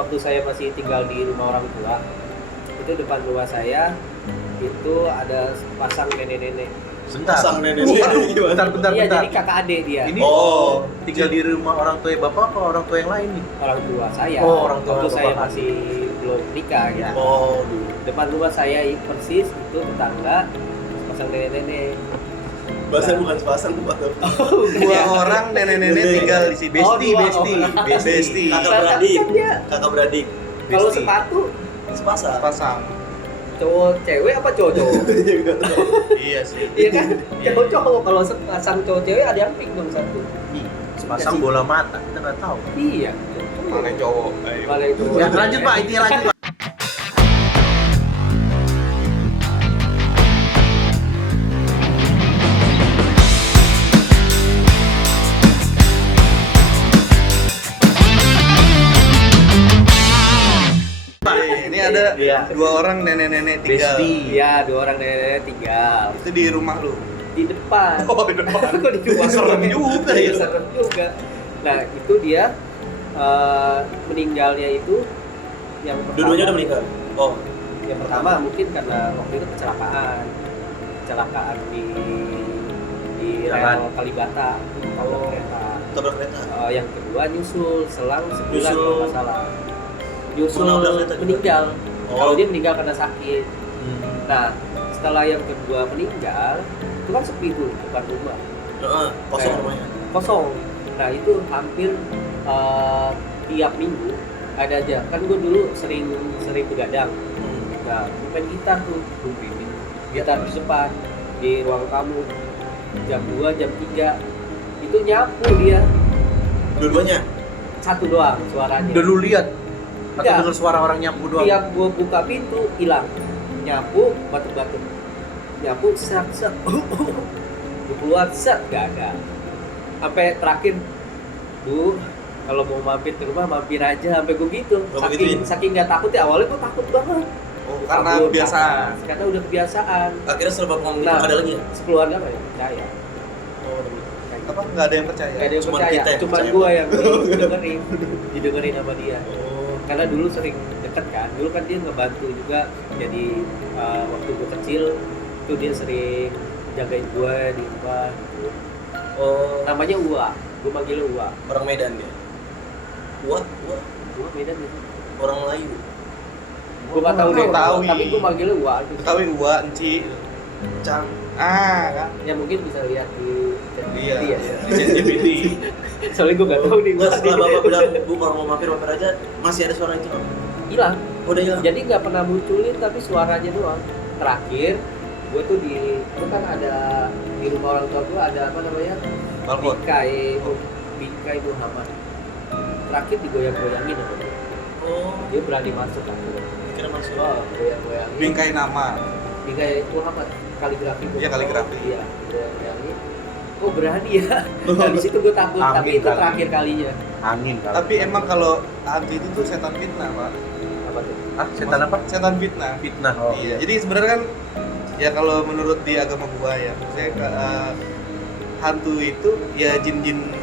waktu saya masih tinggal di rumah orang tua, itu depan rumah saya itu ada pasang nenek-nenek. Pasang nenek-nenek gimana? Bentar. Iya, jadi kakak adik dia. Ini Oh, tinggal di rumah orang tua bapak apa orang tua yang lain nih? Orang tua saya. Oh, orang tua waktu saya bapak. masih belum nikah gitu. Oh, Depan rumah saya persis itu tetangga pasang nenek-nenek. bahasa bukan sepasang Pak. Dua orang nenek-nenek tinggal di sini. Oh, Besti, dua besti, orang. besti. Kakak beradik. Kan dia Kakak beradik. kalau Besti. sepatu Sepasang. Pasang. cowok cewek apa cowok cowok? Iya sih. Iya kan? Cowok cowok kalau pasang cowok cewek ada yang pink dong satu. Ih, sepasang bola mata kita nggak tahu. Iya. Mana cowok? Mana itu? Ya lanjut Pak, intinya lanjut Pak. Pak, ini ada Iya. dua orang nenek-nenek tinggal. Besti. Iya, dua orang nenek tinggal Itu di rumah lu. di depan. Oh, di depan. Kok di rumah? Serem juga ya. Iya, serem juga. Nah, itu dia meninggalnya itu yang pertama. Dua-duanya udah meninggal. Oh, Yang pertama mungkin karena waktu itu kecelakaan di Jalan. rel Kalibata, tabrak kereta. tabrak kereta. Yang kedua nyusul selang sebulan Nyusul. kalau nggak salah. Nyusul Menabrak kereta juga? meninggal. Oh. Kalau dia meninggal karena sakit. Nah, setelah yang kedua meninggal, itu kan sepi tuh depan rumah, Heeh, kosong Kayak- rumahnya. kosong. Nah itu hampir tiap minggu ada aja. Kan gue dulu sering begadang. Nah, main gitar tuh, gitar di depan di ruang tamu jam 2, jam 3 itu nyapu dia Dua-duanya. satu doang suaranya. Udah lu lihat? Atau Enggak. dengar suara orang nyapu doang? Tiap gua buka pintu hilang, nyapu batuk-batuk, nyapu set gua keluar set gak ada. Sampai terakhir Bu kalau mau mampir ke rumah mampir aja, sampai gua gitu. Nggak begituin? Saking nggak takut ya, awalnya gua takut banget. Oh, karena Takut, kebiasaan. karena udah kebiasaan. Akhirnya setelah bapak ngomong gitu Nah. ada lagi ya? Sekeluarga nggak ya percaya. Oh, udah begitu. Apa nggak ada yang percaya? Gak ada yang Cuman percaya, kita yang cuman percaya. gua yang didengerin sama dia. Oh, Karena dulu sering deket kan, dulu kan dia ngebantu juga. Jadi waktu gua kecil tuh dia sering jagain gua di rumah gitu. oh, Namanya Uwa, gua manggilnya Uwa. orang Medan dia. What? Uwa Medan gitu. Orang Melayu. Gua nggak tahu deh, Betawi. tapi gua manggilnya Uwa. Betawi Uwa, Enci. Cang. Kan. Ya mungkin bisa lihat di Iya, ya. di ChatGPT. Soalnya gua nggak tahu nih. Enggak, setelah bapak bilang Bu kalau mau mampir aja masih ada suara itu nggak? Hilang. Udah hilang. Jadi nggak pernah munculin, tapi suaranya doang. Terakhir gua tuh gua kan ada di rumah orang tua gua ada apa namanya? Balkon. Bingkai Muhammad. Terakhir digoyang-goyangin sama dia. Oh, Dia berani masuk aku. kira masuk. Oh, goyang-goyangin. Bingkai nama. Bingkai Muhammad kaligrafi. Iya, kaligrafi. Iya, goyang-goyangin. Oh berani ya. Nah, di situ gue takut, Amin tapi itu kali. terakhir kalinya. Angin kali. Tapi emang kalau hantu itu tuh setan fitnah, Pak. Apa tuh? ah, setan apa? Setan fitnah. Fitnah. Oh, Iya. Jadi sebenarnya kan ya kalau menurut di agama gua ya, maksudnya hantu itu ya jin-jin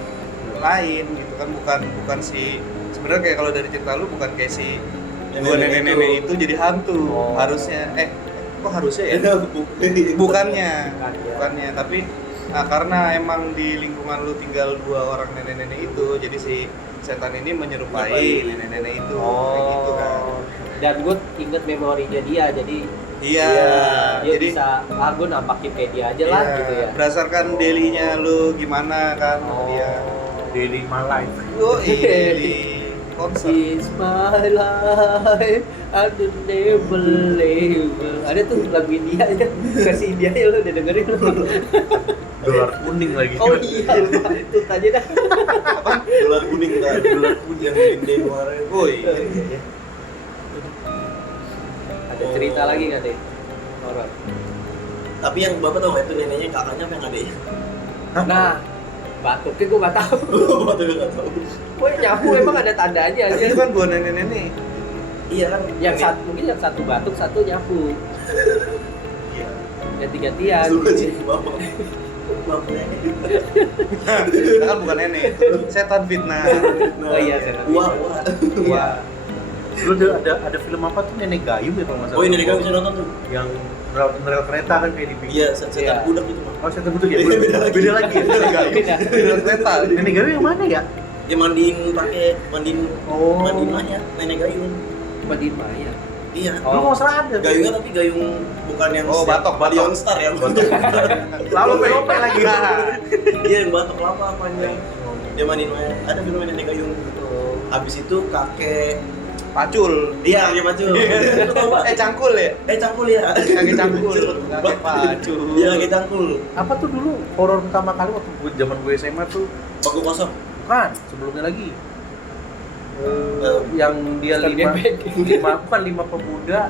lain gitu kan, bukan si sebenarnya kayak kalau dari cerita lu bukan kayak si dua nenek-nenek itu jadi hantu. Oh. Harusnya kok harusnya ya? Bukannya, tapi karena emang di lingkungan lu tinggal dua orang nenek-nenek itu, jadi si setan ini menyerupai nenek-nenek itu, kayak gitu kan. Dan gue inget memorinya dia, jadi Iya, dia jadi bisa, gue nampakin kayak dia aja lah iya, gitu ya. berdasarkan daily-nya lu gimana kan Oh. dia. Daily my life. Oh, daily konser. It's my life, I don't never leave. Ada tuh lagu India ya, versi India ya lo udah dengerin lo. Dolar kuning lagi. Oh iya, lupa itu tadi dah. Dolar kuning kan, dolar kuning yang gede kemarin. Woi, Ada cerita lagi nggak deh? Horor. Tapi yang bapak tau nggak itu neneknya kakaknya apa yang adeknya? Nah, batuknya gue nggak tahu. Bapak tuh nggak tahu. Gue nyapu emang ada tandanya aja. itu kan dua nenek-nenek. Iya kan? Yang satu mungkin yang satu batuk, satu nyapu. Iya. Ganti-gantian. Suka sih bapak. Bapak nenek. Nah, kan bukan nenek, setan fitnah. Oh iya, setan Wah, fitnah. wah. Iya. Dulu ada film apa tuh Nenek Gayung ya kalau nggak salah. Oh ini dia bisa nonton tuh. Yang rel kereta kan kayak di pinggir. Iya, setan budak gitu mah. Oh, setan budak ya? Beda lagi. Beda lagi. Nenek Gayung. Beda. Film kereta. Nenek Gayung yang mana ya? Dia mandiin Oh. mandiin mayat, nenek gayung. Badin Maya. Iya. Lu mau serah ada. Gayungnya tapi gayung bukan yang Batok. Balion Star ya. Lalu lope lagi. Iya, yang batok lama panjang. Dia mandiin mayat. Ada film nenek gayung gitu. Habis itu kakek Pacul. Iya, kakek Pacul. Lu tahu, Pak? Cangkul ya? Cangkul ya. Kakek Cangkul. Kakek Pacul. Iya, kakek Cangkul. Apa tuh dulu horor pertama kali waktu zaman gue SMA tuh? Bangku kosong. Bukan, sebelumnya lagi. Yang dia lima pemuda.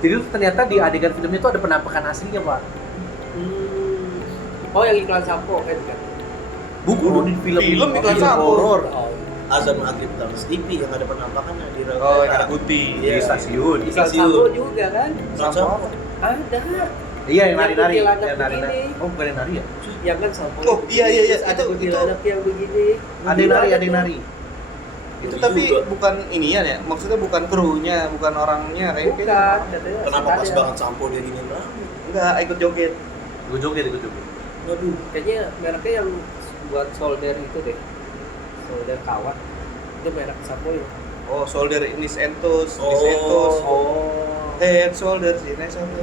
Jadi tuh ternyata di adegan filmnya tuh ada penampakan aslinya, Pak. Oh, yang iklan sampo kan? Bukan di film iklan sampo. horor. Oh, Azan Maghrib Tamas TV yang ada penampakannya di rel Oh, kereta. yang putih. Iya. Di stasiun. iklan sampo juga kan? Sampo apa? Ada. Iya, yang nari-nari. kuntilanak Yang nari-nari. begini. Oh, bukan yang nari ya? Yang kan sampo. Oh, iya. Terus ada Itu kuntilanak yang begini. Ada yang nari, ada yang nari. itu Itu tapi juga. bukan inian ya, maksudnya bukan krunya, bukan orangnya kayak Bukan, katanya Kenapa pas ada. banget sampo dia gini rame? enggak ikut joget. Gue joget. Waduh. Kayaknya mereknya yang buat solder itu deh. Solder kawat. Itu merek sampo ya. Oh, shoulder Nis Entos, Oh. head shoulder sini shoulder.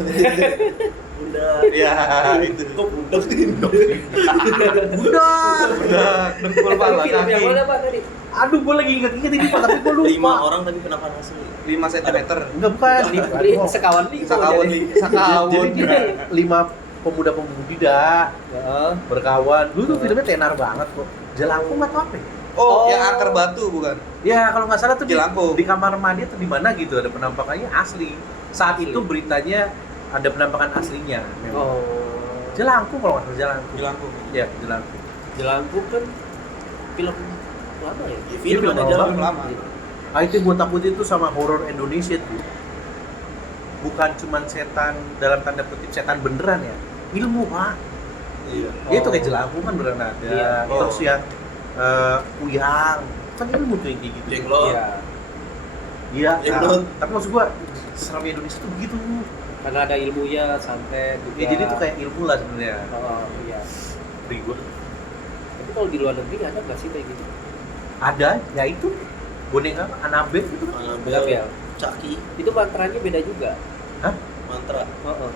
Udah. Iya, itu. Kok budak Udah dengkul pala Film yang kaki mana Pak tadi? Aduh, gue lagi inget-inget ini, Pak, tapi gue lupa. 5 orang tapi kenapa asli? 5 cm. Enggak, bukan. Sekawan nih. Sakawan Jadi dia 5 pemuda-pemudi dah Heeh. berkawan. Dulu tuh filmnya tenar banget kok. Jelangkung atau apa ya? Oh, Oh. yang angker batu bukan? Ya kalau nggak salah tuh Jelangkung. di kamar mandi atau di mana gitu ada penampakannya asli. Saat Asli. itu beritanya ada penampakan aslinya. Memang. Oh. Jelangkung kalau nggak salah Jelangkung. Jelangkung. Ya Jelangkung. Jelangkung kan film lama ya? Ya, film Film ada lama. jalan Lama. Ah, itu yang gue takutin tuh sama horor Indonesia tuh. Bukan cuman setan dalam tanda kutip setan beneran ya. Ilmu Pak. Iya. Dia tuh Oh. kayak jelangkung kan beneran ada. Iya. Terus yang kuyang kan ilmu tuh yang kayak gitu. Jenglot. Iya. Iya. Jenglot. Tapi maksud gua serem Indonesia tuh begitu. Karena ada ilmunya, santet juga. Ya jadi tuh kayak ilmu lah sebenarnya. Oh, iya. Ribut. Tapi kalau di luar negeri ada nggak sih kayak gitu? Ada, ya itu boneka Annabelle gitu kan. Annabelle, Chucky, Itu mantranya beda juga. Hah? mantra. Heeh.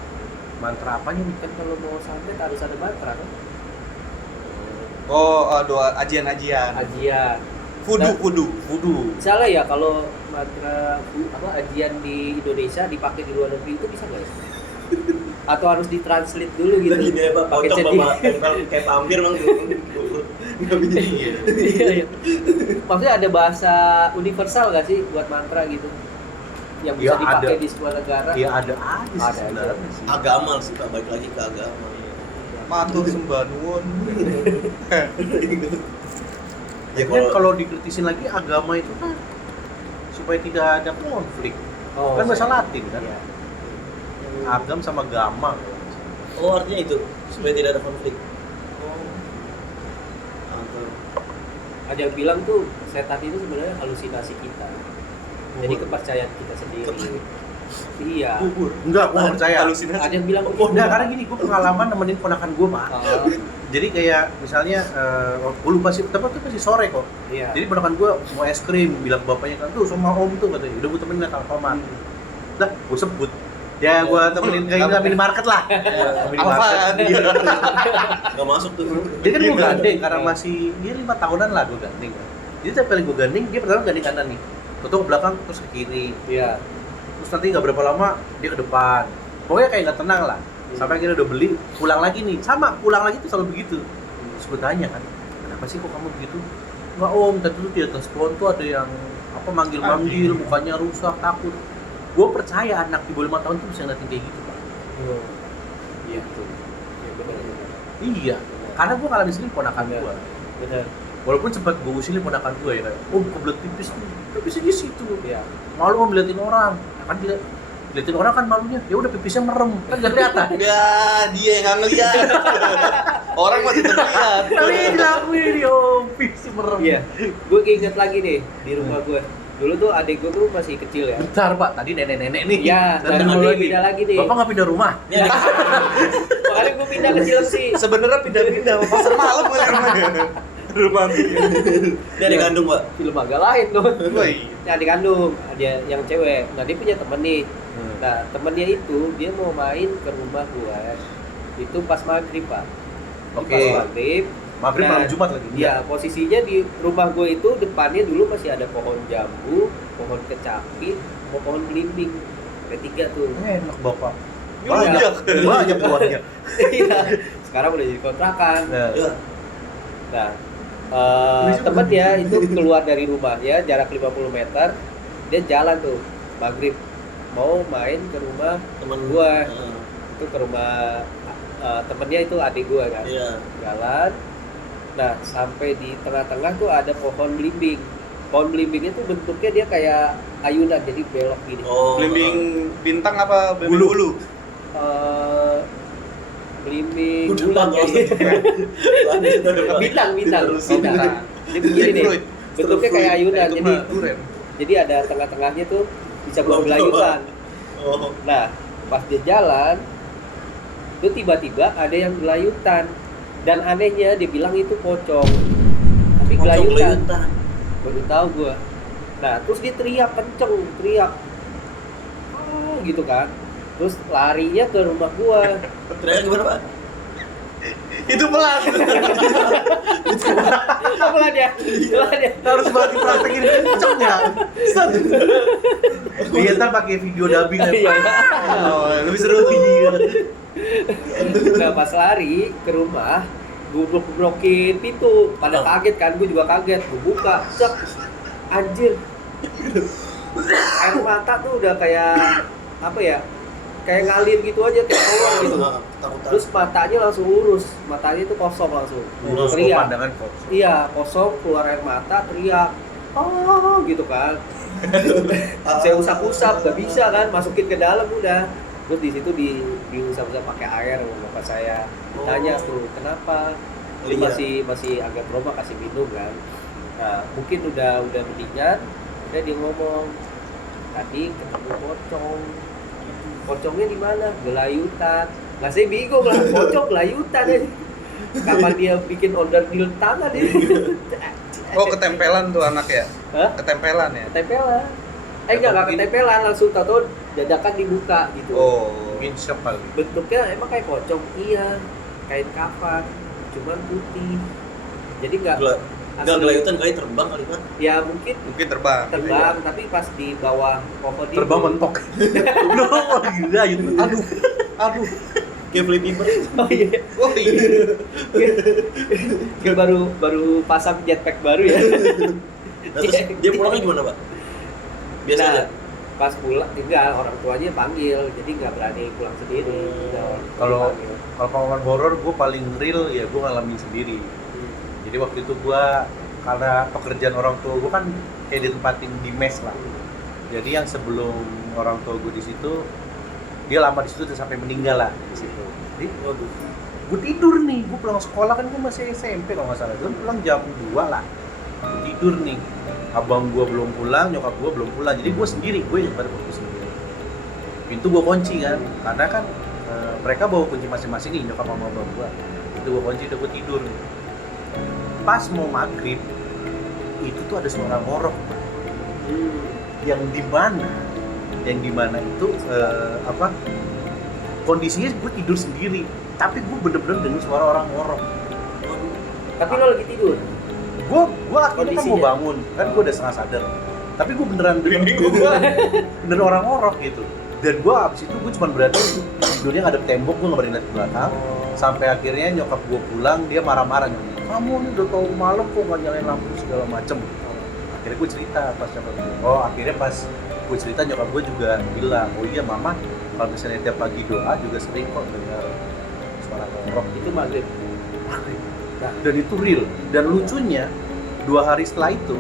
Mantra apanya nih? Kan kalau mau santet harus ada mantra kan? Oh, doa ajian-ajian. Ajian. Voodoo. Salah ya kalau mantra ajian di Indonesia dipakai di luar negeri itu bisa nggak ya? Atau harus ditranslate dulu gitu? Gini ya Pak, Pakai pocong CD. Bapak tempel kayak pampir Bang. Nggak bisa. Iya, iya. Maksudnya ada bahasa universal nggak sih buat mantra gitu? Yang bisa Ya, dipakai ada. di sebuah negara? Ya ada aja sih Ada sebenarnya aja. sih. Agama sih Pak, balik lagi ke agama. Matur sembah nuwun. Ya Kan kalau dikritisin lagi agama itu kan supaya tidak ada konflik. Oh, Kan bahasa Latin kan. Iya. Agam sama gama. oh artinya itu supaya tidak ada konflik. Mantap. Ada yang bilang tuh setan itu sebenarnya halusinasi kita. Jadi kepercayaan kita sendiri. Iya. Enggak, gua nggak percaya. Halusinasi. Ada yang bilang Enggak, karena gini, gue pengalaman nemenin ponakan gue, Pak. Oh, Jadi kayak misalnya, gue lupa sih, tapi itu masih sore kok. iya. Jadi ponakan gue mau es krim, bilang bapaknya kan, tuh sama om tuh katanya, udah gue temenin ke Alfamart. Lah, gue sebut. Ya gue temenin kayak minimarket lah. Apaan? Nggak masuk tuh. Dia kan gue gandeng, karena masih, dia 5 tahunan lah gue gandeng. Jadi setiap kali gue gandeng, dia pertama gandeng kanan nih. Tuh ke belakang, terus ke kiri. Iya. Terus nanti nggak berapa lama, dia ke depan. Pokoknya kayak nggak tenang lah. Sampai akhirnya udah beli, pulang lagi nih. Sama, pulang lagi tuh selalu begitu. Terus gue tanya kan, kenapa sih kok kamu begitu? Nggak om, tadi tuh di atas pohon tuh ada yang apa manggil-manggil, mukanya rusak, takut. Gue percaya anak di bawah 5 tahun tuh bisa ngeliatin kayak gitu, Pak. Oh. Iya betul. Iya benar. Iya, karena gue ngalamin sendiri ponakan Benar. gue. Benar. Walaupun sempat gue usilin ponakan gue ya, kayak, om kebelet pipis nih, pipisnya di situ. Iya. Malu om liatin orang, ya kan dia liatin orang kan malunya, ya udah pipisnya merem, kan nggak kelihatan. Ya, dia yang nggak ngeliat. Orang masih terlihat. Tapi dilakuin nih om, pipisnya merem. Iya. Gue keinget lagi nih di rumah gue. dulu tuh adik gue tuh masih kecil ya. Bentar Pak, tadi nenek-nenek nih. Iya, Dan nah, dulu ini beda lagi nih. Bapak nggak pindah rumah? Ini ada Makanya gue pindah ke Cilengsi. Sebenarnya pindah-pindah pasar malam kali rumah. ini ada kandung, Pak. Film agak lain tuh. Woi. Yang adik kandung, dia yang cewek. Nah dia punya temen nih. Nah temennya itu dia mau main ke rumah gue. Itu pas maghrib Pak. Oke. Pas maghrib. Maghrib Nah, malam Jumat lagi. Iya, posisinya di rumah gue itu depannya dulu masih ada pohon jambu, pohon kecapi, pohon belimbing. Ketiga tuh. Enak Bapak. Banyak. Banyak buahnya. Iya. Sekarang udah jadi kontrakan. Nah, Ya. Nah, temennya itu keluar dari rumahnya jarak 50 meter, dia jalan tuh maghrib mau main ke rumah Temen gua. Heeh. Itu ke rumah temennya itu adik gua kan. Iya. Jalan. Nah, sampai di tengah-tengah tuh ada pohon belimbing. Pohon belimbing itu bentuknya dia kayak ayunan, jadi belok gini. Oh. Belimbing bintang apa belimbing bulu? Belimbing Udah, bulan Pak. ya. Bintang. Dia begini nih. Freud. Bentuknya kayak ayunan, Itu jadi mah duren. jadi ada tengah-tengahnya tuh bisa buat belayutan. Oh. Nah, pas dia jalan, tuh tiba-tiba ada yang gelayutan. Dan anehnya dia bilang itu pocong. Tapi Pocong gelayutan. gelayutan. Baru tahu gua. Nah, terus dia teriak kenceng, teriak. Oh, gitu kan. Terus larinya ke rumah gua. Teriak gimana, Pak? Itu pelan. Pelan ya. harus banget dipraktekin kenceng ya. Iya, ntar pakai video dubbing ya. Iya. Oh, lebih seru tuh. Nah, pas lari ke rumah, gue gebrokin pintu. Pada kaget kan, gue juga kaget. Gue buka, cek, anjir. Air mata tuh udah kayak apa ya? Kayak ngalir gitu aja, kayak keluar gitu. Takutan. Terus matanya langsung lurus, matanya itu kosong langsung. Lurus Teriak. pandangan kok. Iya, kosong, keluar air mata, teriak. Oh, gitu kan. Saya usap-usap, gak bisa kan, masukin ke dalam udah. Terus di situ diusap-usap pakai air sama bapak saya. Ditanya tuh, kenapa? Dia Iya. masih agak trauma, kasih minum kan. Nah, mungkin udah mendingan, dia ngomong, tadi ketemu pocong. Pocongnya di mana? Gelayutan. Nah, saya bingung lah, pocong gelayutan aja. Kapan dia bikin onderdil tangan ini? Oh, ketempelan tuh anak ya? Hah? Ketempelan ya? Ketempelan. Enggak ketempelan, langsung tahu dadakan dibuka gitu. Oh. Mungkin siap kali. Bentuknya emang kayak pocong, iya. Kain kafan, cuman putih. Jadi enggak Enggak gelayutan kali terbang kali, Pak. ya mungkin Mungkin terbang. terbang, tapi pas di bawah pohon itu. Terbang mentok. Loh, gila itu. Aduh. Kayak Flippy Bird. Oh iya. Oh iya. Dia baru pasang jetpack baru ya. Nah, terus dia pulangnya gimana, Pak? Biasa Nah, aja. pas pulang enggak, orang tuanya panggil, jadi nggak berani pulang sendiri. Udah orang tuanya Kalau panggil. pengalaman horor gue paling real ya gue ngalamin sendiri. Jadi waktu itu gue karena pekerjaan orang tua gue kan kayak ditempatin di mes lah. Jadi yang sebelum orang tua gue di situ dia lama di situ dan sampai meninggal lah di situ. Jadi gue tidur nih, gue pulang sekolah kan gue masih SMP kalau nggak salah. Gue pulang jam 2 lah. Gue tidur nih. Abang gue belum pulang, nyokap gue belum pulang. Jadi gue sendiri, gue yang pada waktu sendiri. Pintu gue kunci kan, karena kan mereka bawa kunci masing-masing nih, nyokap sama abang gue. Pintu gue kunci, udah gue tidur nih. Pas mau maghrib, itu tuh ada suara ngorok. Yang di mana itu kondisinya gue tidur sendiri, tapi gue bener-bener dengar suara orang ngorok. Tapi lo lagi tidur. Gue akhirnya kan mau Kondisinya? bangun, kan gue udah setengah sadar, tapi gue beneran bener orang ngorok gitu. Dan gue abis itu gue cuma berani tidurnya ngadep tembok, gue nggak berani lihat ke belakang. Sampai akhirnya nyokap gue pulang, dia marah-marah, kamu nih udah tau malam kok nggak nyalain lampu segala macem. Akhirnya gue cerita pas nyokap gue, akhirnya pas gue cerita nyokap gue juga bilang, oh iya mama kalau misalnya tiap pagi doa juga sering kok dengar suara ngorok. Itu maghrib. Nah, dan itu real. Dan lucunya 2 hari setelah itu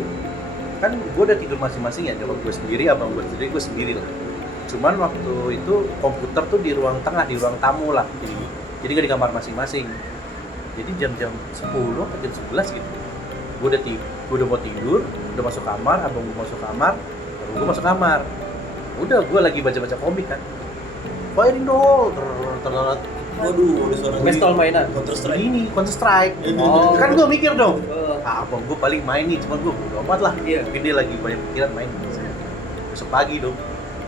kan gue udah tidur masing-masing ya, nyokap gue sendiri, abang gue sendiri, gue sendiri lah. Cuman waktu itu komputer tuh di ruang tengah, di ruang tamu lah. Jadi nggak di kamar masing-masing. Jadi jam-jam 10 atau jam 11 gitu. Gue udah mau tidur, udah masuk kamar, abang gue masuk kamar, baru gue masuk kamar. Udah, gue lagi baca komik kan. Firing dong, Waduh, ada suara Pistol mainan. Counter Strike. Oh. Kan gue mikir dong, Oh. abang gue paling main nih, cuman gue bodo amat lah. Iya. Mungkin dia lagi banyak pikiran main. Besok pagi dong,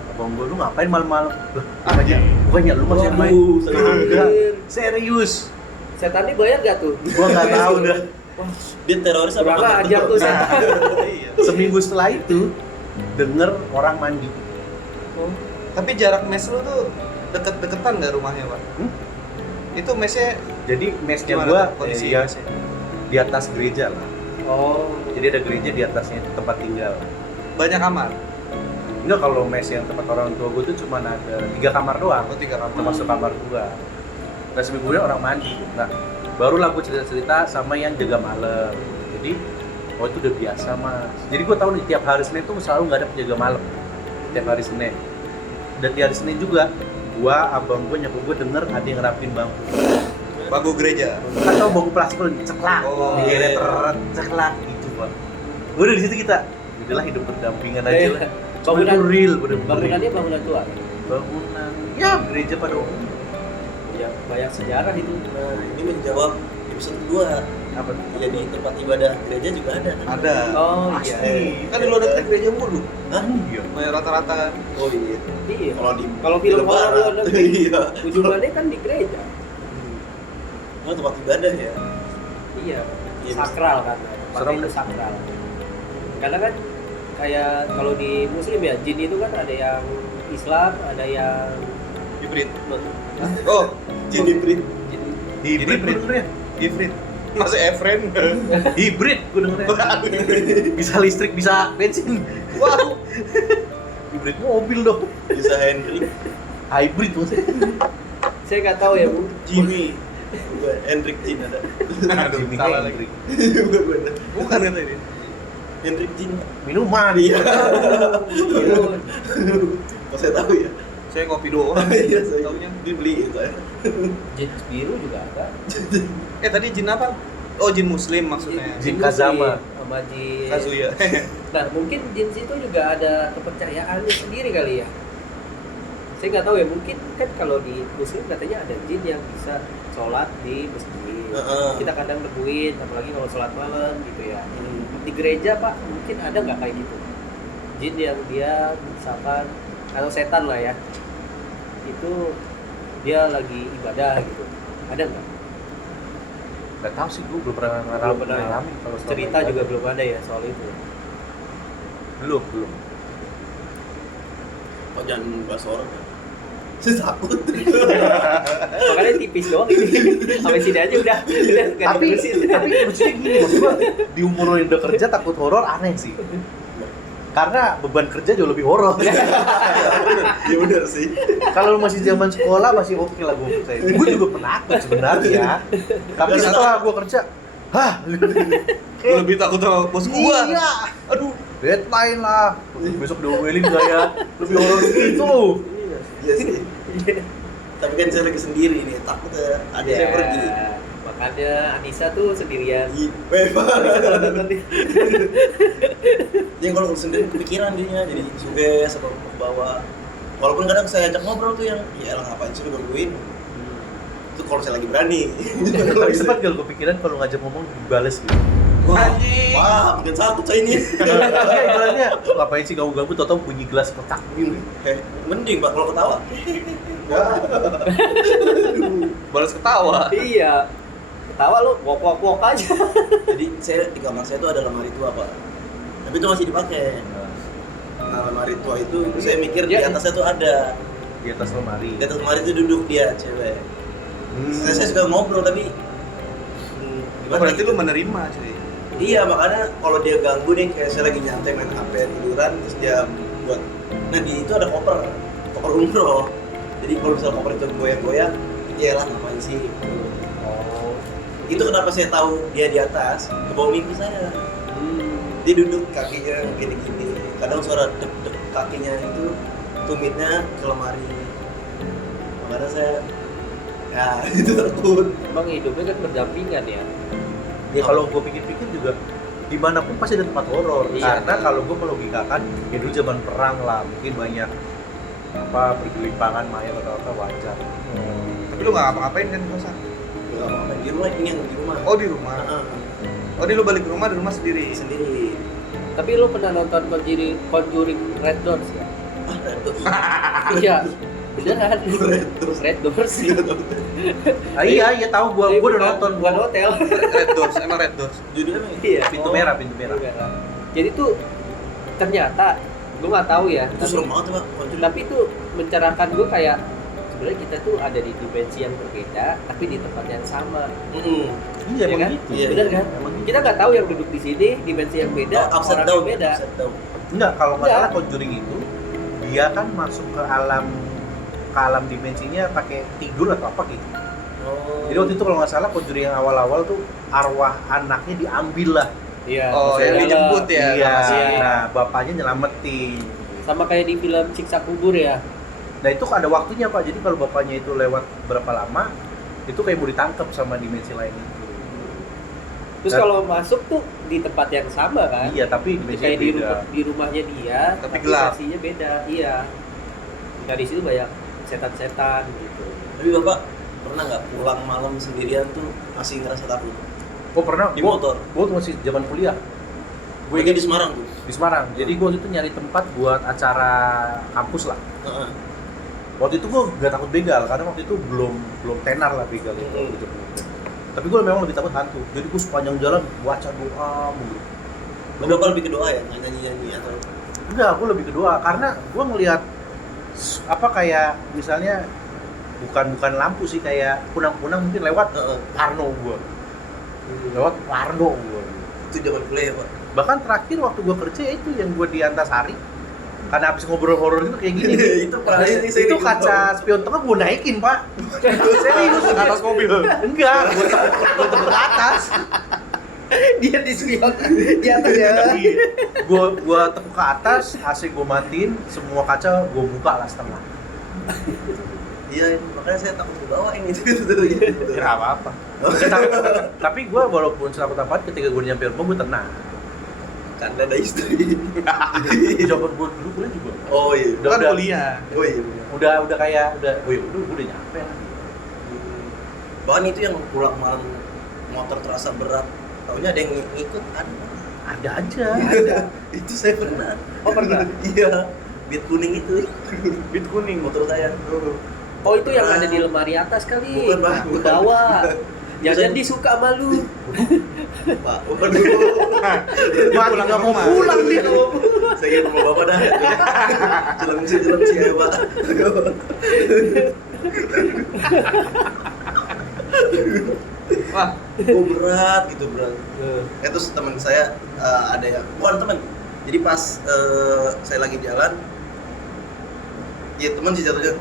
abang gue, lu ngapain malam-malam? Lah, bukannya lu masih main? Waduh, Kagak, serius. Setan ini bayar gak tuh? Gue nggak tahu dah. Dia teroris apa? Kurang ajar tuh setan. Iya. Seminggu setelah itu denger orang mandi. Oh. Tapi jarak mes lu tuh deket-deketan nggak rumahnya, Pak? Itu mesnya Jadi mesnya gimana gua tuh kondisi ya, mesnya? di atas gereja lah. Oh. Jadi ada gereja di atasnya itu tempat tinggal. Banyak kamar? Enggak, kalau mes yang tempat orang tua gua tuh cuma ada 3 kamar doang. Oh, 3 kamar. Termasuk kamar gua. Nah, seminggu orang mandi. Nah, barulah gua cerita-cerita sama yang jaga malam. Jadi, oh itu udah biasa mas. Jadi gua tahu nih tiap hari Senin tuh selalu nggak ada penjaga malam. Tiap hari Senin. Dan di hari Senin juga, gua, abang gua, nyokap gua denger ada yang rapin bangku. Bangku gereja. Kan tau bangku plastik lo ceklak, Oh, digeret iya. teret, ceklak gitu pak. Udah di situ kita, udahlah hidup berdampingan aja lah. Cuma Bangunan- itu real, bener-bener. Bangunannya bangunan tua. Bangunan, ya gereja pada umumnya. Ya, banyak sejarah itu. Nah, ini menjawab episode kedua. Apa tuh? Jadi tempat ibadah gereja juga ada. Ada. Oh Pasti. iya. Kan di luar negeri gereja mulu. Hah? Iya. Rata-rata kan. Oh iya. Iya. Kalau Kalau film di horor Lebaran. luar negeri, Iya. ujungannya kan di gereja. Oh, tempat ibadah ya. Iya. Iya, Sakral kan. Tempatnya Serem itu deh. sakral. Karena kan kayak kalau di Muslim ya, jin itu kan ada yang Islam, ada yang Hibrid. Oh, Jadi print. jin Hibrid gue dengernya. hibrid. Masih Efren. Hibrid gue dengernya. Bisa listrik, bisa bensin. Wow. Hibrid mobil dong. Bisa Henry, Hybrid maksudnya. saya nggak tahu ya Bu. Jimmy. Bukan Hendrik Jin ada. Aduh, Jimmy salah Hendrik. Bukan. Bukan kan ini. Hendrik Jin. Minuman. Iya. Itu Kok saya tahu ya? Saya kopi doang. Iya, saya Taunya. dibeli itu. jin biru juga ada. Tadi jin apa? Oh, jin muslim maksudnya. Jin Muslim Kazama. sama jin. Kazuya. Nah, mungkin jin itu juga ada kepercayaannya sendiri kali ya. Saya nggak tahu ya, mungkin kan kalau di Muslim katanya ada jin yang bisa sholat di masjid. Heeh. Kita kadang nemuin, apalagi kalau sholat malam gitu ya. Di gereja Pak, mungkin ada nggak kayak gitu? Jin yang dia misalkan, atau setan lah ya, itu dia lagi ibadah gitu. Ada nggak? Gak tau sih, gue belum pernah Belum pernah ya? ngalamin kalau selama Cerita ini. juga belum ada ya soal itu. Belum. Oh, jangan bahas orang ya. Saya takut. Makanya tipis doang ini. Sampai sini aja udah nggak Tapi diterusin. maksudnya gini, maksud gua di umur lo yang udah kerja takut horor aneh sih. Karena beban kerja jauh lebih horor. Iya benar sih. Kalau lu masih zaman sekolah masih oke lah gue percaya. Gue juga penakut sebenarnya. Tapi setelah gue kerja, hah, Gua lebih takut sama bos gua. iya. Aduh. Deadline lah. Besok diomelin gak ya? Lebih horor gitu. Iya sih. Tapi kan saya lagi sendiri nih, takut ya. Ada Ya, saya pergi. makanya Anissa tuh sendirian. Iya, memang. Kalau nonton di- Dia kalau sendiri kepikiran dia jadi suges atau ke bawah. Walaupun kadang saya ajak ngobrol tuh yang, ya elah ngapain sih lu gangguin. Itu kalau saya lagi berani. Tapi sempat gak lu kepikiran kalau ngajak ngomong dibales gitu? Wah, Anjing. wah, bikin takut saya ini. Ya ibaratnya, ngapain sih ganggu-ganggu, tau-tau bunyi gelas pecah gitu. Mending Pak kalau ketawa. Balas ketawa. Iya. Ketawa lu wok aja. Jadi saya di kamar saya tuh ada lemari tua Pak. Tapi itu masih dipakai. Nah, lemari tua itu saya mikir di Ya. atasnya tuh ada. Di atas lemari. Di atas lemari itu duduk dia cewek. Saya suka ngobrol tapi Oh, berarti lu menerima cuy. Iya, makanya kalau dia ganggu nih, kayak saya lagi nyantai main HP tiduran, terus dia buat, nah di itu ada koper umroh. Jadi kalau misalnya koper itu goyang-goyang, ya lah ngapain sih? Oh. Itu kenapa saya tahu dia di atas, ke bawah mimpi saya. Dia duduk kakinya gini-gini, kadang suara dek-dek kakinya itu tumitnya ke lemari. Makanya saya, ya itu takut. Emang hidupnya kan berdampingan ya. Ya kalau gue pikir-pikir juga dimanapun pasti ada tempat horor. Iya. Karena kalau gue melogikakan, ya dulu zaman perang lah, mungkin banyak pergelimpangan mayat atau apa wajar. Tapi lu nggak ngapa-ngapain kan di kosan? Nggak apa-apa, di rumah ini yang di rumah. Oh di rumah. Heeh. Oh di lu balik ke rumah di rumah sendiri. Sendiri. Tapi lu pernah nonton Conjuring Red Doors ya? Ah, itu. Iya, beneran. Red Doors. Red Doors. Iya tahu gue udah nonton. Bukan hotel. Red Doors, emang Red Doors. Judulnya apa? Iya. Pintu merah. Jadi tuh ternyata gue nggak tahu ya. Itu serem banget Pak. Tapi itu mencerahkan gue kayak sebenarnya kita tuh ada di dimensi yang berbeda, tapi di tempat yang sama. Iya, Ya emang kan? gitu. Iya, Bener iya. kan? Emang gitu. Kita nggak tahu yang duduk di sini dimensi yang beda, Upside orang down. yang beda. Upside down. Enggak, kalau nggak Enggak. salah Conjuring itu dia kan masuk ke alam dimensinya pakai tidur atau apa gitu. Oh. Jadi waktu itu kalau nggak salah Conjuring yang awal-awal tuh arwah anaknya diambil lah. Iya. Oh maksudnya yang dalam. dijemput ya. Iya. sama si- Nah, bapaknya nyelamatin. Sama kayak di film Siksa Kubur ya. Nah itu ada waktunya Pak. Jadi kalau bapaknya itu lewat berapa lama, itu kayak mau ditangkap sama dimensi lain itu. Terus Dan- kalau masuk tuh di tempat yang sama kan? Iya, tapi dimensinya Kayak beda. di rumahnya dia, Tapi gelap. versinya beda. Iya. Nah di situ banyak setan-setan gitu. Tapi Bapak pernah nggak pulang malam sendirian tuh masih ngerasa takut? Oh pernah. Di motor. Gue masih zaman kuliah. Gue di Semarang tuh. Di Semarang. Jadi gue waktu itu nyari tempat buat acara kampus lah. Heeh. Waktu itu gue gak takut begal karena waktu itu belum tenar lah begal itu. Tapi gue memang lebih takut hantu. Jadi gue sepanjang jalan baca doa mulu. Bapak lebih ke doa ya, nyanyi-nyanyi atau Enggak, gue lebih ke doa karena gue ngelihat apa kayak misalnya bukan lampu sih, kayak kunang-kunang mungkin lewat Parno gue. Lewat Parno gue. itu zaman kuliah ya Pak. Bahkan terakhir waktu gue kerja itu yang gue di Antasari, karena habis ngobrol horor itu kayak gini. Itu pernah ini saya Itu di- kaca spion tengah gue naikin Pak. Serius. Atas mobil. Enggak, gue tepuk ke atas. Dia di spion di atas ya. Gue tepuk ke atas, AC gue matiin, semua kaca gue buka lah setengah. Iya, makanya saya takut dibawain itu. Ya nggak apa-apa. Tapi gue walaupun takut apa, ketika gue nyampe rumah gue tenang. Karena ada istri. Jawaban gue dulu kuliah juga. Oh iya. Itu kan kuliah. Oh iya. Udah kayak gue udah nyampe lah. Bahkan itu yang pulang malam motor terasa berat. Taunya ada yang ngikut ada. Ada aja. Ada. Itu saya pernah. Oh pernah. Iya. Beat kuning itu. Beat kuning. Motor saya. Oh itu yang ada di lemari atas kali. Bukan, Pak. Di bawah. Jangan disuka malu. Pak, bukan dulu. Mati pulang nggak ke mau rumah. pulang dia. Saya kira rumah Bapak dah. Jelem sih ya, Pak. Wah, Oh berat gitu berat. Terus teman saya ada yang bukan teman. Jadi pas saya lagi jalan, ya teman sih jatuhnya.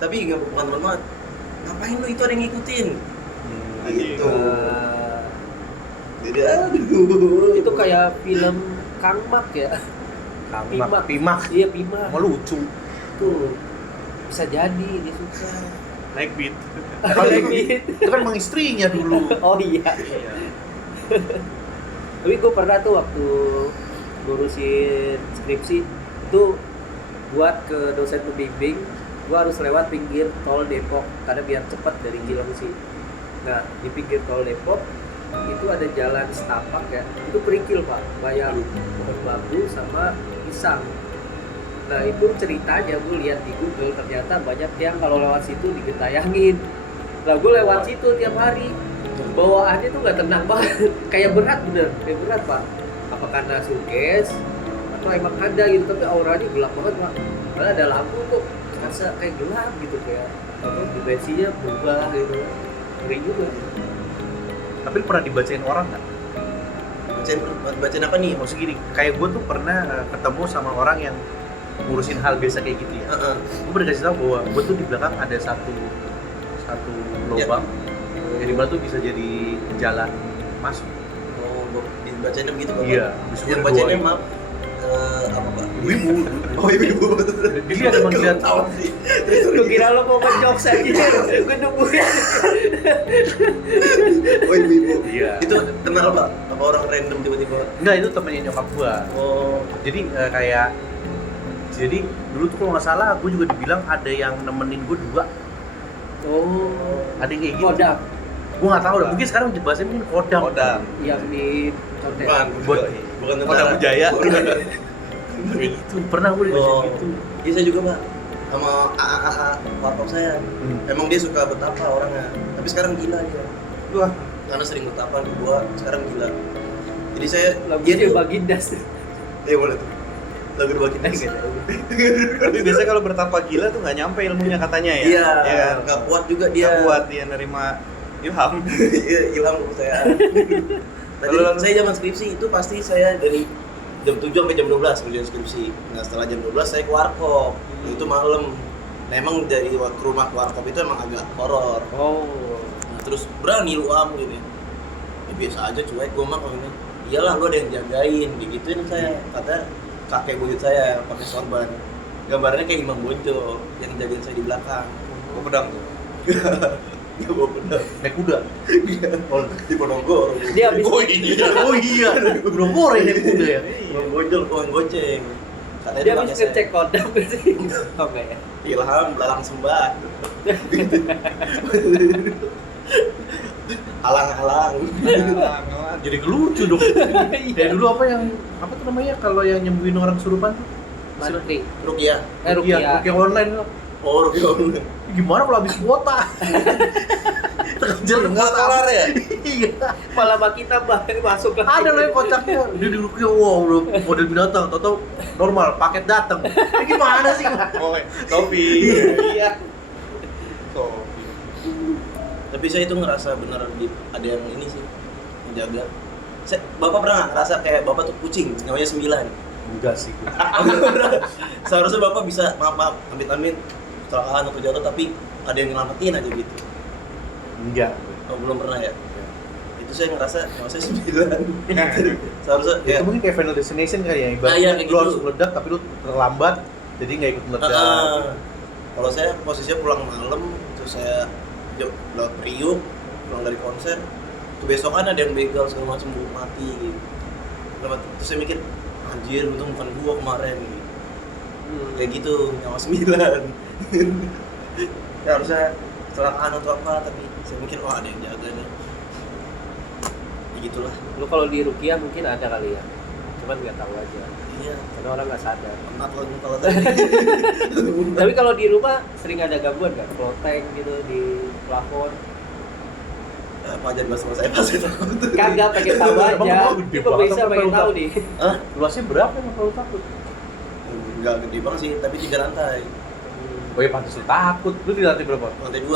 Tapi nggak bukan teman banget. Ngapain lu itu ada yang ngikutin? Gitu. Jadi aduh. Itu kayak film Kang Mak ya. Pimak. Iya Pimak. Mau lucu. Tuh bisa jadi dia suka. naik beat. Kalau itu kan emang istrinya dulu. Oh iya. Tapi gue pernah tuh waktu ngurusin skripsi itu buat ke dosen pembimbing, gue harus lewat pinggir tol Depok karena biar cepat dari Cilengsi. Nah di pinggir tol Depok itu ada jalan setapak ya, itu kerikil pak, banyak pohon bambu sama pisang. Nah itu ceritanya gue lihat di Google ternyata banyak yang kalau lewat situ digentayangin. Lah gue lewat situ tiap hari, bawaannya tuh nggak tenang banget, kayak berat bener, kayak berat pak. Apa karena suges atau emang ada gitu, tapi auranya gelap banget pak. Padahal ada lampu kok terasa kayak gelap gitu, kayak apa dimensinya berubah gitu, ngeri juga. Tapi lu pernah dibacain orang kan? Bacain apa nih? Maksud gini, kayak gue tuh pernah ketemu sama orang yang ngurusin hal biasa kayak gitu ya. Gue pernah kasih tau bahwa gue tuh di belakang ada satu lubang yang dimana tuh bisa jadi jalan masuk. Oh, dibacainnya begitu Bapak? Iya. Yang bacanya maaf apa Pak? ibu. Oh ibu. Dia ada melihat Tahu sih. Gue kira lo mau ngejokes aja. Gue nunggu ya. Oh ibu. Iya. Itu kenal Pak? Apa orang random tiba-tiba? Enggak, itu temennya nyokap gua. Oh. Jadi jadi dulu tuh kalau nggak salah gue juga dibilang ada yang nemenin gue 2. Oh. Ada yang kayak gitu. Kodam. Gue nggak tahu dah. Mungkin sekarang bahasanya mungkin kodam. Yang di contek. Bukan Kodam Jaya. Kayak gitu. Pernah gue dikasih Oh. gitu. Iya saya juga Pak. Sama AA warkop saya. Emang dia suka betapa orangnya. Tapi sekarang gila dia. Wah, Karena sering betapa di gua, sekarang gila. Jadi saya Lagunya tuh- Bagindas. Iya boleh tuh. Lagu bagi tapi biasanya kalau bertapa gila tuh nggak nyampe ilmunya katanya ya. Iya, Iya. nggak kuat juga dia. Nggak kuat dia nerima ilham. Iya, hilang saya. Tadi Lalu- saya zaman skripsi itu pasti saya dari jam 7 sampai jam 12 kerjaan skripsi. Nah, setelah jam 12 saya ke warkop. Itu malam. Nah, emang dari ke rumah ke warkop itu emang agak horor. Oh. Nah, terus berani lu am gitu. Ya biasa aja cuek gua mah kalau ini. Iyalah lu ada yang jagain, digituin saya. Kata kakek buyut saya pakai sorban. Gambarnya kayak Imam Bonjol yang jagain saya di belakang. Gua pedang tuh. Dia bawa pedang. Naik kuda. Iya. Di Ponorogo. Dia habis Oh iya. Belum goreng naik kuda ya. Imam Bonjol kawan goceng. Katanya dia dia habis pakai saya. ngecek kodam sih. Oh enggak ya. Ilham belalang sembah. Halang-halang. Jadi lucu dong. Kayak dulu apa tuh namanya kalau yang nyembuhin orang kesurupan tuh? Mantri. Rukiah. Rukiah. Rukiah online tuh. Oh, Rukiah. Gimana kalau habis kuota? Terkejar Nggak kelar ya? Iya. Malah makin tambah masuk lagi. Ada loh yang kocaknya dia di Rukiah, wow udah model binatang, tau normal paket datang. Ini gimana sih? Oh, topi. Iya. Topi. Tapi saya itu ngerasa bener ada yang ini sih menjaga. Bapak pernah nggak ngerasa kayak bapak tuh kucing, namanya 9? Enggak sih. Seharusnya bapak bisa maaf amit-amit kecelakaan atau jatuh, tapi ada yang nyelamatin aja gitu. Enggak. Oh, belum pernah ya? Itu saya ngerasa, kalau saya 9. Seharusnya Itu kayak mungkin kayak Final Destination kali ya, iya, ibaratnya kayak lu gitu. harus meledak tapi lu terlambat jadi nggak ikut meledak. Kalau saya posisinya pulang malam, terus saya lewat Priuk, pulang dari konser, kebesokan ada yang begal segala macam mati gitu. Terus saya mikir, anjir untung bukan gua kemarin gitu. Kayak gitu, nyawa 9. Ya harusnya kecelakaan atau apa, tapi saya mikir wah ada yang jaga nih. Ya gitulah. Lu kalau di Rukiah mungkin ada kali ya. Cuman nggak tahu aja. Iya, Karena orang nggak sadar. pernah kalau tadi. Tapi kalau di rumah sering ada gangguan nggak? Kloteng gitu di plafon. Apa aja bahasa saya pasti takut. Kagak pengen tahu Emang aja. gede Ini banget pemirsa apa pengen lu tahu tahu? nih. Hah? Luasnya berapa emang kalau takut? Enggak gede banget sih, tapi 3 lantai. Oh ya pantas lu takut. Lu di lantai berapa? Lantai 2.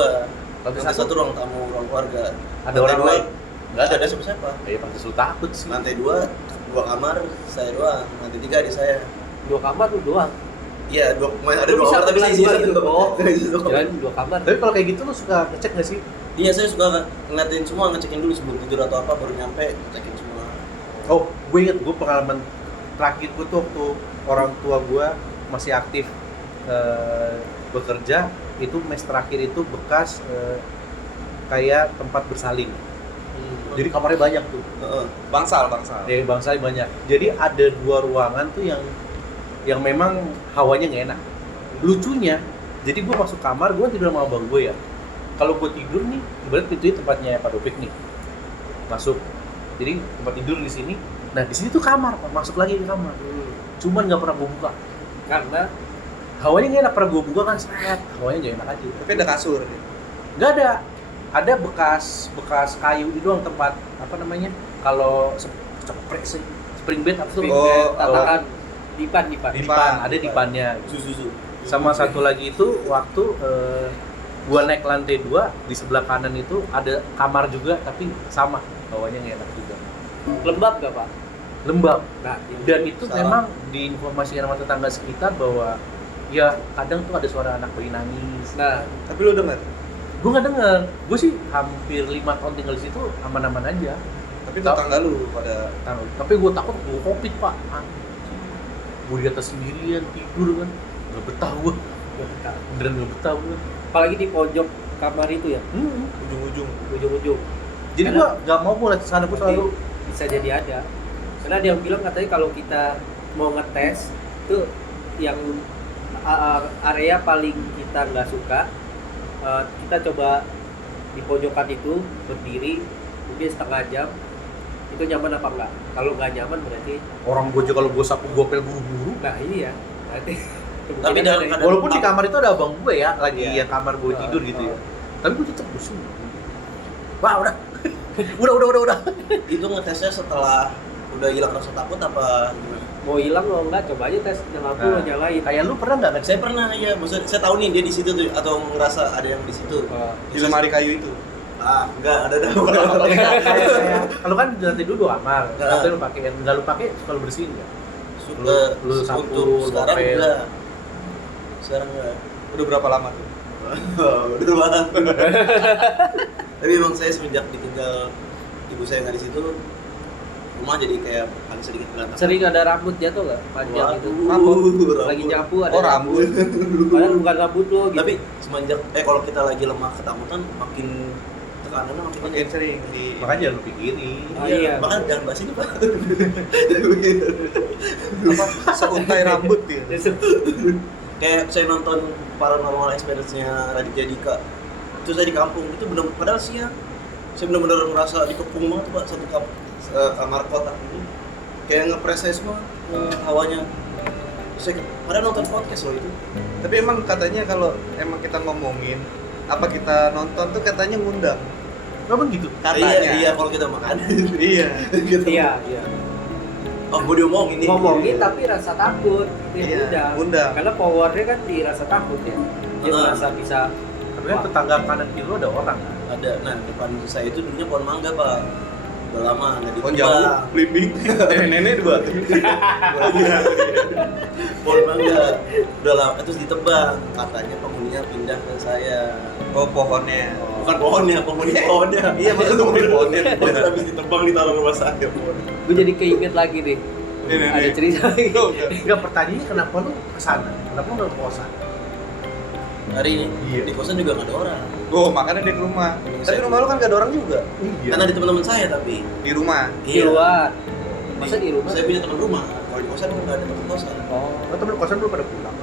Lantai Lantai 1 satu? ruang tamu, ruang keluarga. Ada Lantai orang dua, lain? Nggak ada. Ada siapa-siapa. Ya pantas lu takut sih. Lantai 2 kamar, saya doang. Lantai 3 adik saya. 2 kamar lu doang. Iya, ada Lu 2 bisa kamar tapi saya isi bilang satu. oh, Isi satu kamar. Jalan 2 kamar. Tapi kalau kayak gitu lu suka ngecek nggak sih? Iya, saya suka ngeliatin semua, ngecekin dulu sebelum tidur atau apa, baru nyampe cekin semua. Oh, gue inget gue pengalaman terakhir gue tuh waktu orang tua gue masih aktif bekerja, itu mes terakhir itu bekas kayak tempat bersalin. Jadi kamarnya banyak tuh. Heeh. Bangsal. Dari bangsa banyak. Jadi ada 2 ruangan tuh yang memang hawanya nggak enak. Lucunya, jadi gue masuk kamar, gue tidur sama abang gue ya. Kalau gue tidur nih, ibarat pintunya tempatnya Pak Dopik nih. Masuk. Jadi tempat tidur di sini. Nah di sini tuh kamar, Pak. Masuk lagi ke kamar. Cuman nggak pernah gue buka. Karena Hawanya nggak enak, pernah gue buka kan seret. Hawanya nggak enak aja. Tapi ada kasur. Nggak ada. Ada bekas kayu di doang tempat apa namanya? Kalau ceprek sih, spring bed apa tuh? Oh, tatakan dipan. Dipan, ada dipannya. Susu. Sama satu lagi itu waktu gua naik lantai 2 di sebelah kanan itu ada kamar juga tapi sama bawahnya nggak enak juga, Lembab gak Pak? lembab. Nah, Dan itu Salah. memang diinformasikan sama tetangga sekitar bahwa ya kadang tuh ada suara anak bayi nangis. nah Tapi lu denger. Gue nggak denger, gue sih hampir 5 tahun tinggal di situ aman-aman aja. Tapi tetangga lu pada Tapi gue takut gue covid Pak. gue di atas sendirian tidur kan, nggak betah gue, beneran nggak betah gue. Apalagi di pojok kamar itu ya, ujung-ujung. Jadi gue nggak mau mulai kesana, gue Nanti selalu bisa jadi ada. Karena dia bilang katanya kalau kita mau ngetes itu yang area paling kita nggak suka, kita coba di pojokan itu berdiri mungkin setengah jam, itu nyaman apa enggak? Kalau nggak nyaman berarti orang gue aja kalau gue sapu gue pel buru-buru. nah iya berarti Tapi dalam keadaan Walaupun di kamar itu ada abang gue ya, lagi Iya. yang kamar gue tidur gitu ya. Tapi gue tetap bersuh. Wah udah, udah. itu ngetesnya setelah udah hilang rasa takut apa gimana? mau hilang mau enggak coba aja tes lampu Nah, lo nyalain. Kayak lu pernah nggak Saya pernah ya, maksudnya saya tahu nih dia di situ tuh atau ngerasa ada yang di situ. Di lemari kayu itu. Enggak ada dah. kalau kan di lantai dulu kamar, Nah. nanti lu pakai, yang nggak lu pakai kalau bersihin nggak? Lu sapu, untuk lu sekarang ngepel. enggak. Sekarang enggak. Udah berapa lama tuh? Udah banget. Tapi emang saya semenjak ditinggal ibu saya nggak di situ, rumah jadi kayak paling sedikit berantakan. Sering ada rambut jatuh nggak panjang itu? Rambut. Lagi nyapu ada Oh, rambut. padahal bukan rambut lo gitu. Tapi semenjak kalau kita lagi lemah ketakutan makin tekanannya makin Makin sering di Makanya lu pikirin. Oh, iya. Bahkan jangan bahas ini Pak. apa? Seuntai rambut ya. Kayak saya nonton Paranormal Experience-nya Raditya Dika. Itu saya di kampung, itu benar padahal siang. Saya benar-benar merasa dikepung banget Pak, satu kamar kotak itu. Kayak ngepres saya semua hawanya. Saya padahal nonton podcast loh itu. Tapi emang katanya kalau emang kita ngomongin apa kita nonton tuh katanya ngundang. Emang gitu? Katanya. Iya, kalau kita makan. Iya. Gitu. Iya. Oh, mau diomongin nih. Ngomongin tapi rasa takut itu Iya, udah. undang. Karena powernya kan di rasa takut ya. Dia merasa bisa. Tapi kan tetangga kanan kiri lu ada orang kan? Ada. Nah, depan saya itu dulunya pohon mangga, Pak. Udah lama nggak Pohon ditebang. jambu, belimbing, nenek-nenek dua. Pohon mangga udah lama terus ditebang. Katanya penghuninya pindah ke saya. Oh, pohonnya. Bukan pohonnya, pohonnya. Iya, maksudnya pohonnya. Terus habis ditebang ditaruh rumah saya. Gue jadi keinget lagi deh. Nenek. Ada cerita lagi. Tuh, kan. Enggak, pertanyaannya kenapa lu kesana? Kenapa lu nggak ke kosan? Hari ini Iya. di kosan juga nggak ada orang. Oh, makanya dia ke rumah. Tapi rumah lu kan gak ada orang juga. Iya. Kan ada teman-teman saya tapi Di rumah. Di luar. Masa di rumah? Saya punya teman rumah. Kalau di kosan nggak ada teman kosan. Oh, Oh, temen kosan lu pada pulang.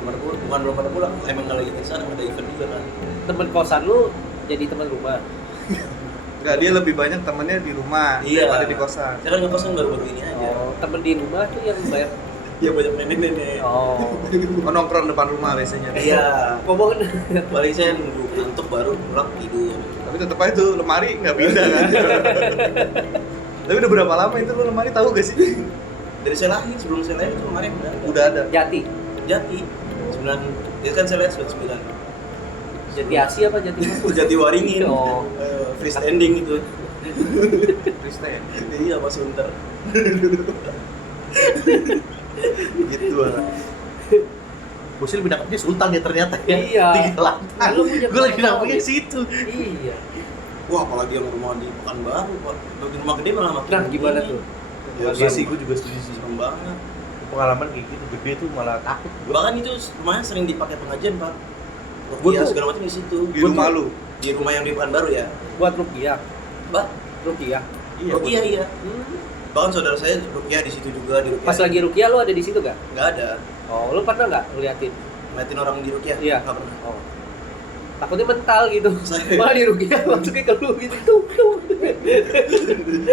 Bukan belum pada pulang. Emang nggak lagi kesana, ada event juga kan. temen kosan lu jadi teman rumah. Enggak, dia lebih banyak temennya di rumah daripada di kosan. Saya kan ngekosan baru begini aja. Oh, temen di rumah tuh yang banyak. Ya banyak nenek-nenek. Oh. Oh, nongkrong depan rumah biasanya. Iya. Ngomongin Paling saya nunggu ngantuk baru pulang tidur. Tapi tetep aja tuh lemari nggak pindah kan. Tapi udah berapa lama itu lu lemari tahu gak sih? Dari saya lahir, sebelum saya lahir itu kemarin Udah ada. Jati. Jati 9, dia kan saya lahir 99. Jati Asi apa Jati? Jati Waringin. Oh. Freestanding itu. Kristen. Iya, Mas Unter. Gitu lah. Gue sih lebih nangkepnya Sultan ya ternyata ya. Iya. 3 lantai. Lu punya Gue lagi pengalaman nangkepnya gitu. situ. Iya. Wah, apalagi yang rumah di Pekanbaru, Pak. Kalau di rumah gede malah makin. Nah, gimana ini. tuh? Ya, Iya sih, gue juga setuju sih. serem banget. Pengalaman kayak gitu gede tuh malah takut. Bahkan itu rumahnya sering dipakai pengajian, Pak. Gua Rukiah tuh- segala macam di situ. Di rumah lu. Di rumah yang di Pekanbaru ya. Buat rukiah. Mbak, Rukiah. Rukiah iya. Hmm. Bahkan saudara saya Rukiah di situ juga di Rukiah. Pas lagi rukiah lu ada di situ gak? Nggak ada. Oh, lu pernah nggak ngeliatin? Ngeliatin orang di Rukiah? Iya. Nggak pernah. Oh. Takutnya mental gitu. Saya- Malah di rukiah masuknya ke lu gitu. Tuh.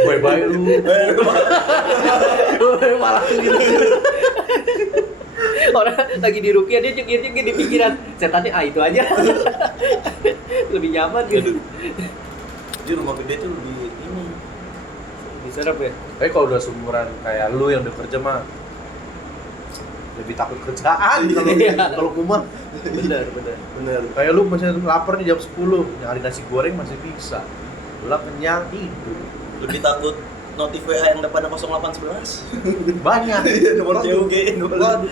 Bye-bye lu. Malah gitu. Orang lagi di rukiah dia jengir-jengir di pikiran setannya itu aja. Lebih nyaman gitu. Di rumah gede tuh lebih ini. Bisa ya? Tapi kalau udah seumuran kayak lu yang udah kerja mah lebih takut kerjaan kalau Iya. kalau kumah. Bener. Bener. Kayak lu masih lapar nih jam 10, nyari nasi goreng masih bisa. Pulang kenyang tidur. Lebih takut notif WA yang depannya 0811. Banyak. Iya, nomor CUG. Waduh.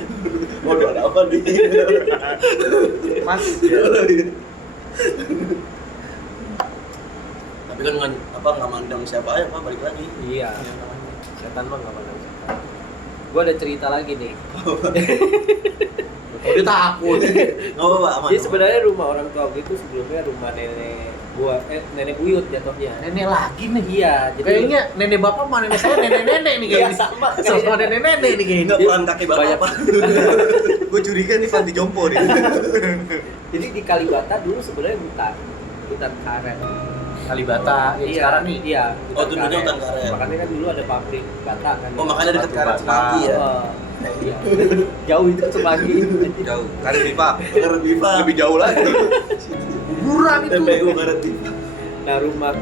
Waduh, ada apa nih? Mas. Tapi kan nggak mandang siapa aja, Pak, balik lagi. Iya. Setan mah nggak pandang setan. gue ada cerita lagi nih. Oh, dia takut. Nggak apa-apa, aman. Jadi sebenarnya rumah orang tua gue itu sebelumnya rumah nenek buyut jatuhnya. Nenek lagi nih. Iya, jadi Kayaknya nenek bapak sama nenek saya nenek-nenek nih iya, kayaknya. sama Sama nenek-nenek nih kayaknya. Nggak peran kakek banyak. bapak. Gue curiga nih panti jompo nih. Jadi di Kalibata dulu sebenarnya hutan karet. Kalibata yang sekarang nih. Iya. Oh, dulunya hutan karet. Makanya kan dulu ada pabrik bata kan. Oh, makanya dekat Batu karet bata. Semanggi ya. Iya. Jauh itu Semanggi. Jauh. Karet pipa. Karet Bipa. Lebih jauh lagi. Kuburan itu. TPU Karet Bipa. Nah rumah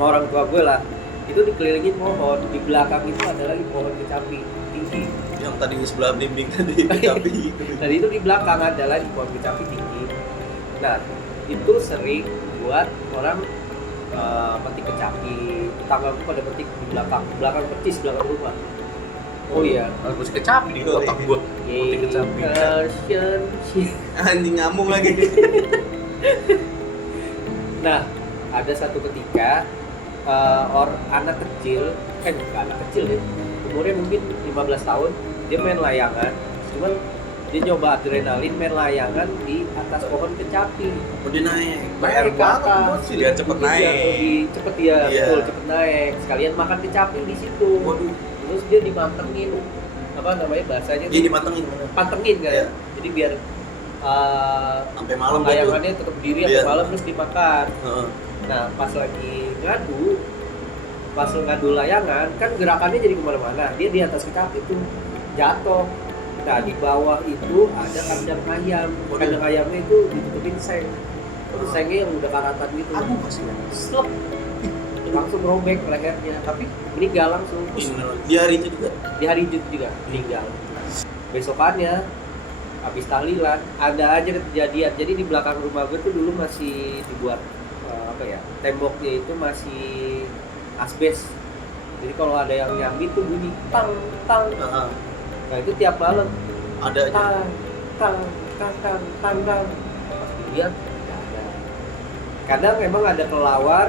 orang tua gue lah, itu dikelilingin pohon. Di belakang itu ada lagi pohon kecapi tinggi. Yang tadi sebelah blimbing tadi kecapi gitu. Dan itu di belakang ada lagi pohon kecapi tinggi. Nah itu sering buat orang petik kecapi. Tetangga gue pada petik di belakang percis belakang rumah. Oh iya. Kalau gue sih kecapi di otak gua. Petik kecapi. Anjing nyamuk lagi. Nah, ada satu ketika anak kecil, bukan anak kecil ya, umurnya mungkin 15 tahun, dia main layangan, cuman dia nyoba adrenalin main layangan di atas pohon kecapi. Oh, dia naik. PR Naik ke banget atas. tuh, sih. Biar cepet Mungkin biar naik. lebih cepet ya, Iya. betul, cepet naik. Sekalian makan kecapi di situ. Waduh, Terus dia dimantengin, apa namanya bahasanya? dia dimantengin mana? Pantengin kan? Iya. Jadi biar Sampai malam gitu. layangannya tetap berdiri sampai Iya. malam terus dimakan. Heeh. Nah pas lagi ngadu layangan kan gerakannya jadi kemana-mana. Dia di atas kecapi tuh jatuh. Nah di bawah itu ada kandang ayam. Kandang ayamnya itu ditutupin seng. Sengnya yang udah karatan gitu. Aduh, kasih. Slep. Langsung robek lehernya. Tapi meninggal langsung. Di hari itu juga. Di hari itu juga meninggal. Besokannya habis tahlilan ada aja kejadian. Jadi di belakang rumah gue tuh dulu masih dibuat temboknya itu masih asbes. Jadi kalau ada yang nyambi tuh bunyi tang tang. Heeh. Nah itu tiap malam Ada aja. tang tang tang tang tang tang. Pas dilihat nggak ada. Kadang memang ada kelelawar,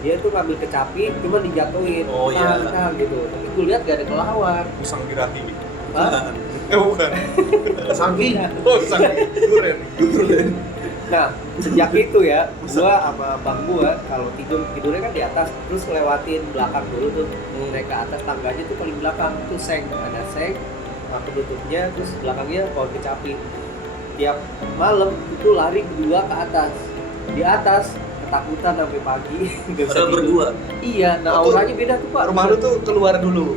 dia tuh ngambil kecapi cuma dijatuhin. Oh, iya. Tang, tang, gitu. Tapi gue lihat gak ada kelelawar. Musang birahi. Hah? Bukan. Sangking. Oh, musang duren. Nah, sejak itu ya, gua sama bang gua kalau tidurnya kan di atas, terus lewatin belakang dulu tuh, naik ke atas tangganya tuh paling belakang tuh seng, ada seng, penutupnya, terus belakangnya pohon kecapi. Tiap malam itu lari berdua ke atas, di atas ketakutan sampai pagi. Nggak bisa Padahal tidur. berdua. Iya, nah Oh, tuh, auranya beda tuh pak. Rumah lu tuh keluar dulu.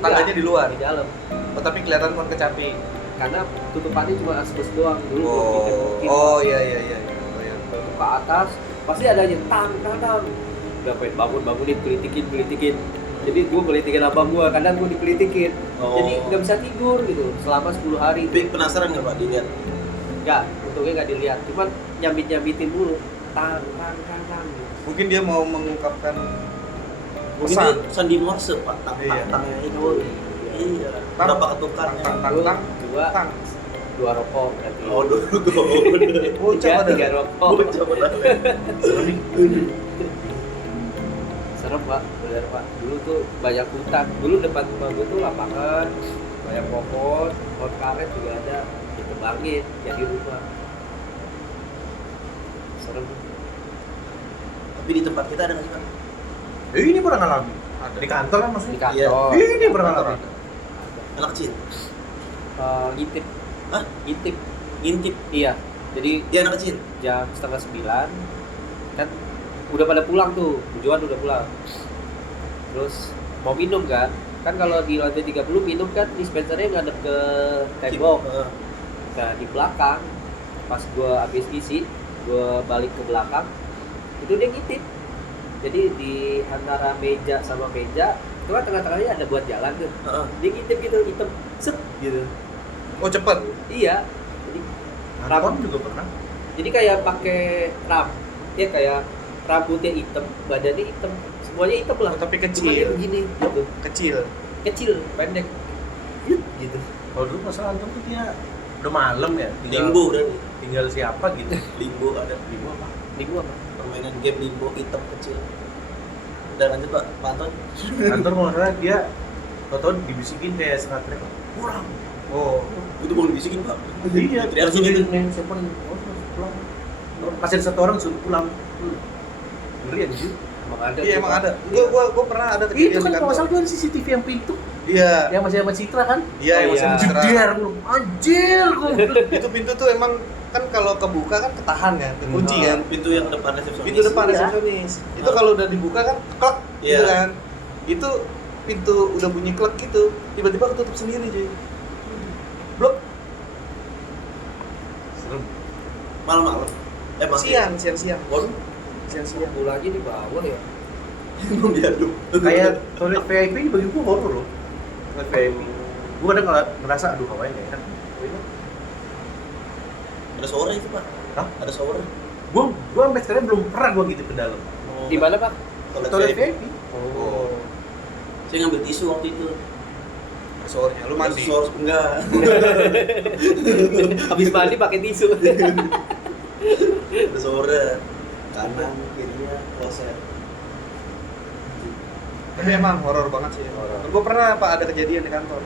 Tangganya di luar. Di dalam, Oh, tapi kelihatan pohon kecapi. karena tutupannya cuma asbes doang dulu. Oh, iya. Tutup ke atas pasti ada aja tang tang tang udah pengen bangunin kelitikin jadi gue kelitikin abang gue kadang gue dikelitikin Oh. jadi nggak bisa tidur gitu selama 10 hari Tapi penasaran nggak Pak dilihat? nggak untungnya nggak dilihat cuman nyambit dulu tang tang tang tang gitu. Mungkin dia mau mengungkapkan Mungkin pesan. dia sandi Morse Pak. Iya. Tangnya itu. Iya. Tang. Berapa ketukannya? Tang. Dua dua rokok berarti Oh, dulu. tiga rokok Bocah benar. serem pak bener pak dulu tuh banyak hutan dulu depan rumah gue tuh lapangan banyak pohon karet juga ada ditebangin jadi rumah serem. Tapi di tempat kita ada nggak sih Pak? Ini pernah ngalamin. Di kantor kan Di maksudnya. kantor Ini pernah ngalamin. Anak kecil. ngintip Hah? ngintip Ngintip. iya jadi Dia anak kecil. jam 8:30 kan udah pada pulang tuh tujuan udah pulang terus mau minum kan kalau di lantai 30 minum kan dispensernya ngadep ke tembok. Heeh. Nah di belakang pas gua habis isi gua balik ke belakang itu dia ngintip jadi di antara meja sama meja itu kan tengah-tengahnya ada buat jalan tuh Heeh. dia ngintip gitu hitam set gitu Oh, cepet. iya jadi Anton juga pernah. jadi kayak pakai ya kayak rambutnya hitam badannya hitam semuanya hitam lah Oh, tapi cuma dia kecil. begini gitu Kecil. pendek gitu Kalau dulu masalah Anton tuh dia udah malam ya. Limbo berarti. Tinggal siapa gitu. Limbo ada. Limbo apa? di gua apa Permainan game limbo hitam kecil. Udah lanjut Pak. Pak Anton. Anton kalau nggak salah dia Tau-tau dibisikin kayak setengah teriak, kurang. Oh, Itu mau dibisikin pak. Iya, Teriak sini tuh. siapa nih? Pulang. Masih ada satu orang suruh pulang. Ngeri anjir. Emang ada. iya tuh, emang Pak. ada. Gua pernah ada Itu kejadian kan di kalau kantor. nggak salah tuh ada CCTV yang pintu, Iya. yang masih sama Citra kan? Iya, yang Oh, masih iya. mesra. Jeder, gua bilang, anjir, gua bilang. Itu pintu tuh emang kan kalau kebuka kan ketahan kan, kekunci kan. Pintu yang depan resepsionis. Pintu depan Iya. resepsionis. Itu kalau udah dibuka kan klek gitu Iya. kan. Itu pintu udah bunyi klek gitu, tiba-tiba ketutup sendiri cuy. Blok Serem. Malam-malam. siang. Waduh. Siang. Aku lagi di bawah ya. Emang diaduk. Kayak toilet VIP ini bagi gua horor loh. Toilet VIP. Gua kadang ngerasa aduh ngapain ya kan. Ada shower itu pak. Hah? Ada shower. Gua sampai sekarang belum pernah gua gitu ke dalam. Di mana, Pak? Toilet VIP. Oh, Saya ngambil tisu waktu itu. soalnya lu mandi. Shower enggak. Habis mandi pakai tisu. Ada shower kanan kirinya kloset. Tapi emang horor banget sih. Gue pernah pak ada kejadian di kantor.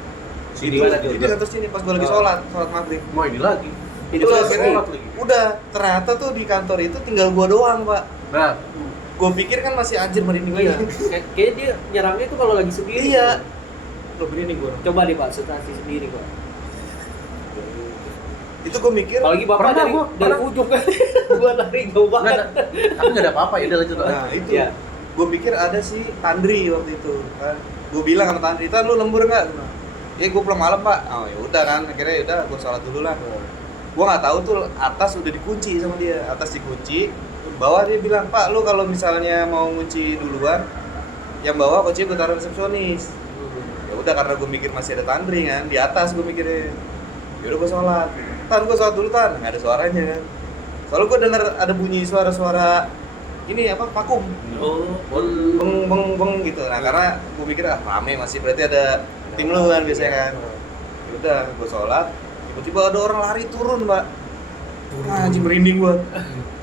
Di mana tuh? Di kantor sini pas gue lagi sholat maghrib. Mau ini lagi. Itu Terus akhirnya akhirnya sholat lagi. udah ternyata tuh di kantor itu tinggal gua doang pak. Nah, Gue pikir kan masih anjir merinding Iya. lagi. Kayak dia nyerangnya tuh kalau lagi sendiri. Iya. Lo merinding gue. Coba deh Pak, situasi sendiri Pak. Itu gue mikir. Apalagi Bapak Pernah, dari gua, dari pernah. ujung kan. Gua lari jauh enggak, banget. tapi nggak ada apa-apa ya udah lanjut. Nah itu. Iya. Gue pikir ada si Tandri waktu itu kan. Gue bilang sama Tandri, "Tan lu lembur nggak?" Gua bilang, "Ya gue pulang malam pak." Oh ya udah kan. Akhirnya ya udah gue sholat dulu lah. Gue nggak tahu tuh atas udah dikunci sama dia. Atas dikunci. Bawah dia bilang, "Pak lu kalau misalnya mau ngunci duluan, yang bawah kunci gue taruh resepsionis." Ya udah karena gue mikir masih ada Tandri kan di atas, gue mikirin ya udah gue sholat. Tan gue sholat dulu Tan, nggak ada suaranya kan. Soalnya gue dengar ada bunyi suara-suara ini apa vakum, Oh. beng gitu. Nah karena gue mikir rame masih berarti ada tim lu kan biasanya kan. Ya udah gue sholat, tiba-tiba ada orang lari turun pak. Anjing merinding gue.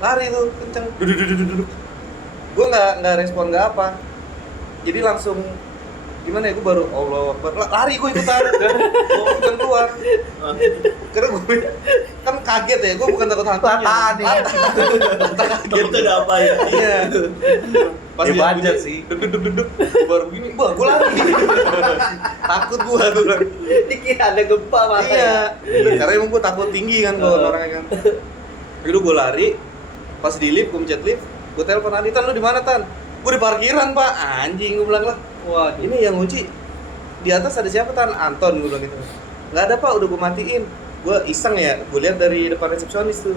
Lari tuh kenceng, duduk. Gue nggak respon nggak apa. Jadi langsung gimana ya, gue baru Allah Akbar, lari gue ikutan. Gue keluar karena gue kan kaget ya, gue bukan takut hantunya. Tahan nih. Kaget tuh ada apa ya? Iya. Pas Ya, dia budget bunyi, sih. duduk baru begini, bah gue lari. Takut gue bilang. Dikira ada gempa Pak. Iya. Karena emang gue takut tinggi kan kalau orangnya kan. Jadi gue lari, pas di lift, gue mencet lift, gue telepon Andi, "Tan lu di mana Tan?" "Gue di parkiran pak." Anjing gue bilang lah. Wah, Ini yang kunci di atas ada siapa Tan? Anton, gue bilang gitu. "Nggak ada pak, udah gue matiin." Gue iseng ya, gue lihat dari depan resepsionis tuh.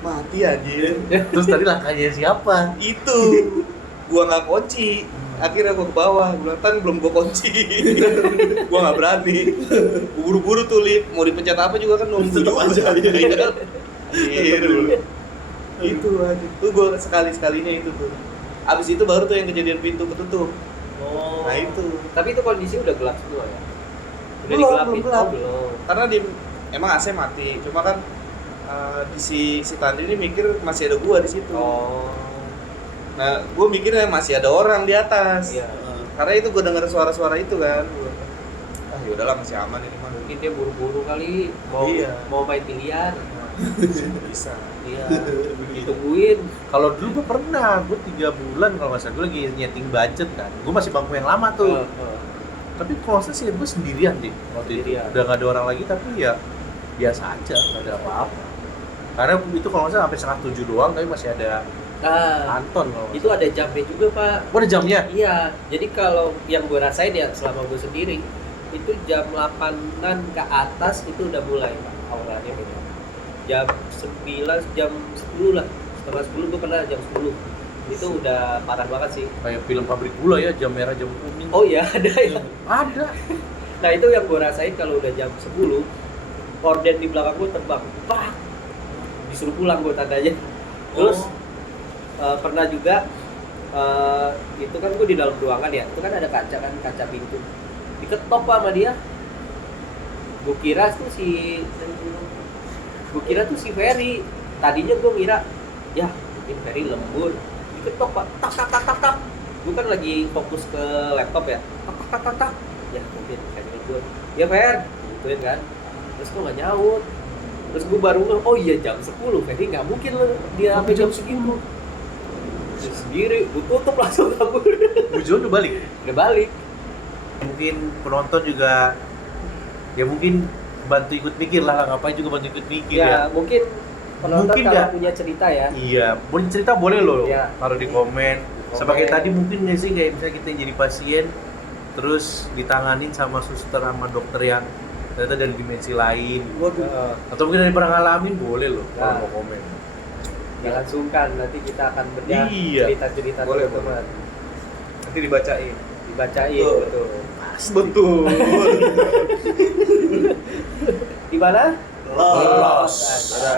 Mati anjir. Terus tadi langkahnya siapa? Itu gue nggak kunci. Akhirnya gue ke bawah, gue bilang, "Tan belum gue kunci." Gue nggak berani. Gua buru-buru tuh lift, mau dipencet apa juga kan nunggu Tetep juga. aja, iya. Anjir, dulu. Itu aja. Tuh gue sekali-sekalinya itu tuh. Abis itu baru tuh yang kejadian pintu ketutup. Oh. Nah itu. Tapi itu kondisi udah gelap semua ya. Udah Belum, digelapin. belum gelap. Oh, belum. Karena emang AC mati. Cuma kan di si Tandri ini mikir masih ada gua di situ. Oh. Nah, gua mikirnya masih ada orang di atas. Iya. Karena itu gua dengar suara-suara itu kan. Ya udahlah masih aman ini mah. Mungkin dia buru-buru kali Iya. mau main biliar. Bisa. Iya. Ditungguin. Kalau dulu gue pernah, gue 3 bulan kalau nggak salah, gue lagi nyeting budget kan. Gue masih bangku yang lama tuh. Tapi kalau nggak salah sih gue sendirian deh waktu itu. Sendirian. Udah nggak ada orang lagi, tapi ya biasa aja, nggak ada apa-apa. Karena itu kalau nggak salah sampai 6:30 doang, tapi masih ada Ah, Anton kalau nggak itu ada jamnya juga Pak. salah. Oh, ada jamnya? Iya, jadi kalau yang gue rasain ya selama gue sendiri itu jam 8-an ke atas itu udah mulai Pak, auranya beda. Jam 9, jam 10 lah, setengah 10 gue pernah jam 10 itu udah parah banget sih. Kayak film pabrik gula ya, jam merah, jam kuning. Oh iya ada ya. Ada. Nah itu yang gue rasain kalau udah jam 10 horden di belakang gue terbang, pak, disuruh pulang gue tandanya. Terus pernah juga itu kan gue di dalam ruangan ya, itu kan ada kaca kan, kaca pintu diketok Pak sama dia. Gue kira tuh si Ferry. Tadinya gue ngira ya mungkin Ferry lembur, diketok Pak, tak tak tak tak tak. Gue kan lagi fokus ke laptop ya, tak tak tak tak tak. aja mungkin kayak gitu. Ya Fer, gituin kan. Terus gue nggak nyaut. Terus gue baru oh iya jam 10, Ferdi nggak mungkin lo dia sampai jam segitu. Terus sendiri, gue tutup langsung kabur. Bujon udah balik. Udah balik. Mungkin penonton juga ya mungkin bantu ikut mikir lah, ngapain juga bantu ikut mikir ya. Mungkin penonton Mungkin kalau nggak? punya cerita ya. Iya, boleh cerita boleh loh. Iya. Taruh di komen. Sama kayak tadi mungkin nggak sih kayak misalnya kita yang jadi pasien terus ditanganin sama suster sama dokter yang ternyata dari dimensi lain. Atau mungkin dari pernah ngalamin boleh loh kalau Nah. mau komen. Jangan sungkan, nanti kita akan bedah Iya. cerita-cerita Boleh, teman-teman. Nanti dibacain. Dibacain, Betul. betul. Betul. Di mana? Lolos. Ada.